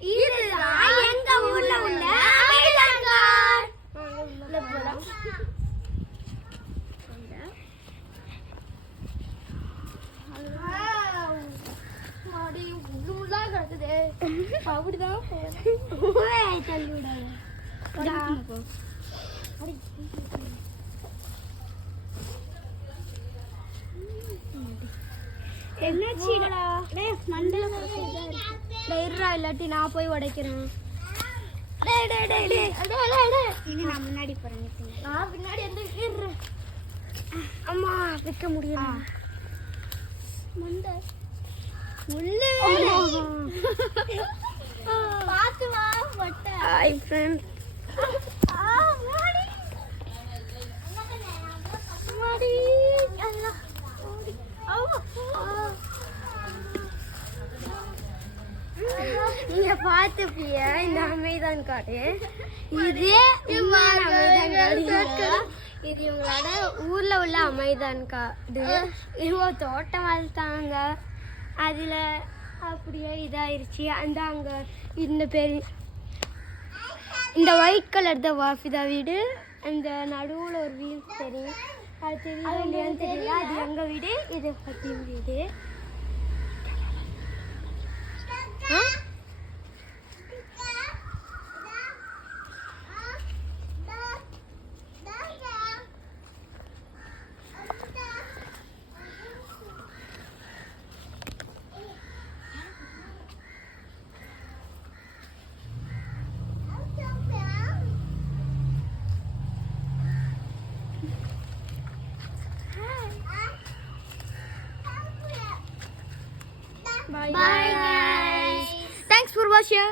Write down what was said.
இதுதான் எங்க ஊர்ல உள்ள அமேசான் கார். அப்படிதான் தள்ளி விடாது. என்னாச்சுடா மண்டல இல்லாட்டி நான் போய் உடைக்கிறேன். நான் முன்னாடி போறேன். நான் பின்னாடி எந்த அம்மா வைக்க முடியல. முண்டை முள்ளு பாத்து வா வட்ட. Hi friends. மாடி அல்லாஹ் நீங்க பாத்துப்பிய இந்த அமேசான் காடு. இதே அமேசான் காடு. இது இவங்களோட ஊர்ல உள்ள அமேசான் காடு. இவங்க தோட்டம் வளர்த்தாங்க. அதுல அப்படியே இதாயிருச்சு. அந்த அங்க இந்த பெரிய இந்த ஒயிட் கலர் தான் வாஃபிதா வீடு. அந்த நடுவுல ஒரு வீல் தெரியும். அது தெரியல இல்லையான்னு தெரியல. அது எங்க வீடு. இது பத்தி வீடு. Bye guys. Thanks for watching.